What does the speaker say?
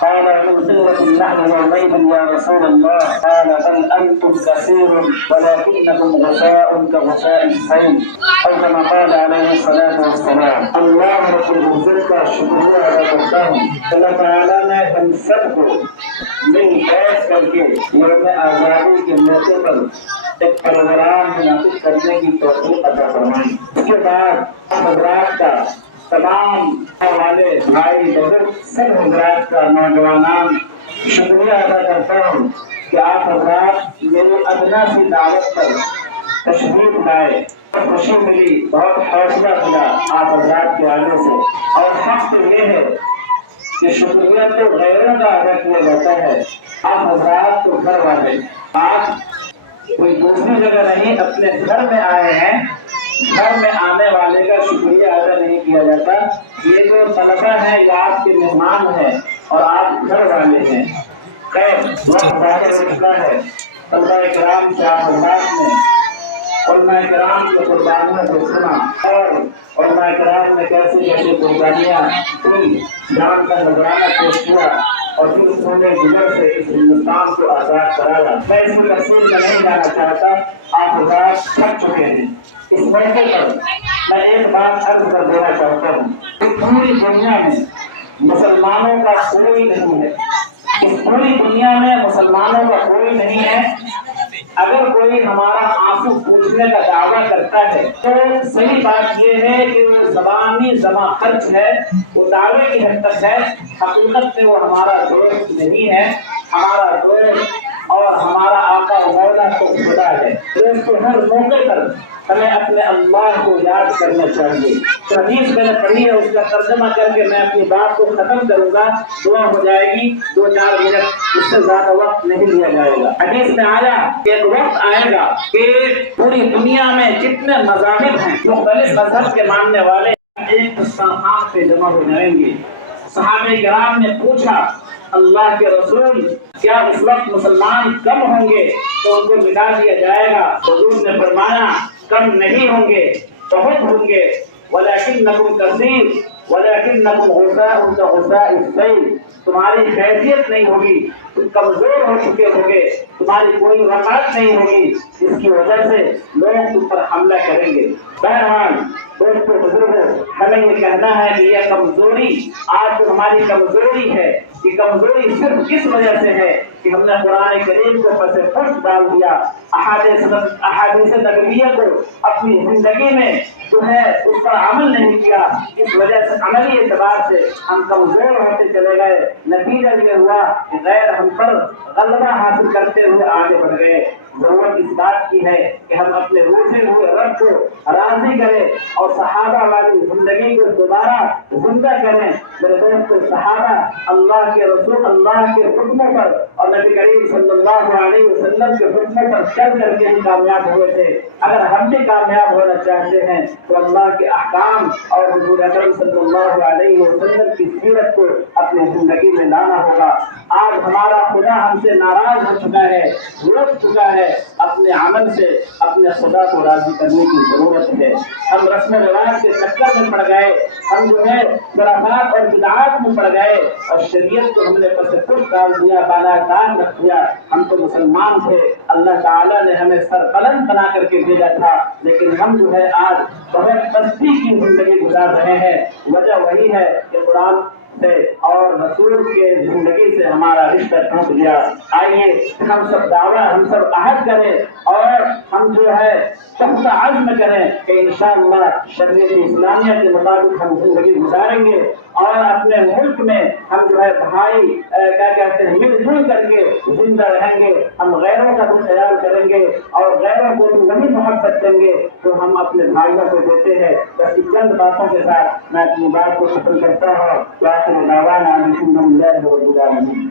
قال من قلة اللحم والبيض يا رسول الله؟ قال بل أنتم كثير ولكنكم غثاء كغثاء السيل، أو كما قال عليه الصلاة والسلام۔ اللہ رب العزت کا شکریہ ادا کرتا ہوں، اللہ تعالیٰ نے ہم سب کو مل بیٹھ کر کے یوم آزادی کے موقع پر ایک پروگرام منعقد کرنے کی توفیق عطا فرمائی۔ اس کے بعد حضرات کا تمام والے بھائی بزرگ سب حضرات کا نوجوانان شکریہ ادا کرتا ہوں کہ آپ حضرات میری ادنا سی دعوت پر تشریف لائے، بہت خوشی ملی، بہت حوصلہ ملا آپ حضرات کے آنے سے۔ اور حق تو یہ ہے کہ شکریہ تو غیروں کا ادا کیا جاتا ہے، آپ حضرات تو گھر والے، آپ کوئی دوسری جگہ نہیں اپنے گھر میں آئے ہیں، گھر میں آنے والے کا شکریہ ادا نہیں کیا جاتا۔ یہ جو طلبہ ہیں یہ آپ کے مہمان ہیں اور آپ گھر والے ہیں۔ خیر وقت ظاہر رکھتا ہے، طلبہ کرام سے آپ حضرات نے علماء کرام کی قربانیوں کو سنا اور علماء کرام نے کیسے کیسے قربانیاں دی، جان کا نذرانہ پیش کیا اور پھر پورے جگر سے اس ہندوستان کو آزاد کرایا۔ میں اس میں تفصیل میں نہیں جانا چاہتا، آپ حضرات تھک چکے ہیں۔ اس موقع پر میں ایک بات عرض کر دینا چاہتا ہوں کہ پوری دنیا میں مسلمانوں کا کوئی نہیں ہے، اس پوری دنیا میں مسلمانوں کا کوئی نہیں ہے۔ اگر کوئی ہمارا آنسو پوچھنے کا دعویٰ کرتا ہے تو صحیح بات یہ ہے کہ وہ زبانی زباں خرچ ہے، وہ دعوے کی حد تک ہے، حقیقت میں وہ ہمارا دوست نہیں ہے۔ ہمارا دوست اور ہمارا آقا مولا تو خدا ہے۔ دوستو ہر موقع پر ہمیں اپنے اللہ کو یاد کرنا چاہیے۔ حدیث میں نے پڑھی ہے، اس کا ترجمہ کر کے میں اپنی بات کو ختم کروں گا، دعا ہو جائے گی، 2-4 منٹ، اس سے زیادہ وقت نہیں لیا جائے گا۔ حدیث میں آیا کہ ایک وقت آئے گا کہ پوری دنیا میں جتنے مذاہب ہیں، مختلف مذہب کے ماننے والے ایک دسترخوان پہ جمع ہو جائیں گے۔ صحابہ کرام نے پوچھا اللہ کے رسول کیا اس وقت مسلمان کم ہوں گے تو ان کو ملا دیا جائے گا؟ حضور نے فرمایا کم نہیں ہوں گے، بہت ہوں گے، وَلَكِنَّكُمْ كَثِيرٌ وَلَكِنَّكُمْ غُثَاءٌ كَغُثَاءِ السَّيْلِ، تمہاری حیثیت نہیں ہوگی، تم کمزور ہو چکے ہوگے، تمہاری کوئی وقت نہیں ہوگی، جس کی وجہ سے لوگ تم پر حملہ کریں گے۔ بہرحال دوستو بزرگوں، ہمیں یہ کہنا ہے کہ یہ کمزوری آج جو ہماری کمزوری ہے، یہ کمزوری صرف اس وجہ سے ہے کہ ہم نے قرآن کریم کو پس پشت ڈال دیا، احادیث نبویہ کو اپنی زندگی میں جو ہے اس پر عمل نہیں کیا۔ اس وجہ سے عملی اعتبار سے ہم کمزور ہوتے چلے گئے، نتیجہ یہ ہوا کہ غیر ہم پر غلبہ حاصل کرتے ہوئے آگے بڑھ گئے۔ ضرورت اس بات کی ہے کہ ہم اپنے روٹے ہوئے رب کو راضی کریں اور صحابہ والی زندگی کو دوبارہ زندہ کریں۔ میرے دوستو، صحابہ اللہ کے رسول اللہ کے حکموں پر اور نبی کریم صلی اللہ علیہ وسلم کے حکموں پر چل کر کے ہی کامیاب ہوئے تھے۔ اگر ہم بھی کامیاب ہونا چاہتے ہیں تو اللہ کے احکام اور حضور اکرم صلی اللہ علیہ وسلم کی سیرت کو اپنی زندگی میں لانا ہوگا۔ آج ہمارا خدا ہم سے ناراض ہو چکا ہے، روک چکا ہے، اپنے عمل سے اپنے خدا کو راضی کرنے کی ضرورت ہے۔ ہم رسم و رواج کے چکر میں پڑ گئے، ہم جو ہے خرافات اور بدعات میں پڑ گئے اور شریعت کو ہم نے پس پشت ڈال دیا، بالا تار رکھ دیا۔ ہم تو مسلمان تھے، اللہ تعالیٰ نے ہمیں سربلند بنا کر کے بھیجا تھا، لیکن ہم جو ہے آج بہت پستی کی زندگی گزار رہے ہیں۔ وجہ وہی ہے کہ قرآن سے اور رسول کے زندگی سے ہمارا رشتہ ٹوٹ گیا۔ آئیے ہم سب دعویٰ، ہم سب عہد کریں اور ہم جو ہے سخت عزم کریں کہ انشاءاللہ شریعت اسلامیہ کے مطابق ہم زندگی گزاریں گے اور اپنے ملک میں ہم جو ہے بھائی کیا کہتے ہیں مل جل کر کے زندہ رہیں گے۔ ہم غیروں کا بھی خیال کریں گے اور غیروں کو بھی وہی محبت دیں گے جو ہم اپنے بھائیوں کو دیتے ہیں۔ بس چند باتوں کے ساتھ میں اپنی بات کو ختم کرتا ہوں۔ دعوانا الحمد للہ رب العالمین۔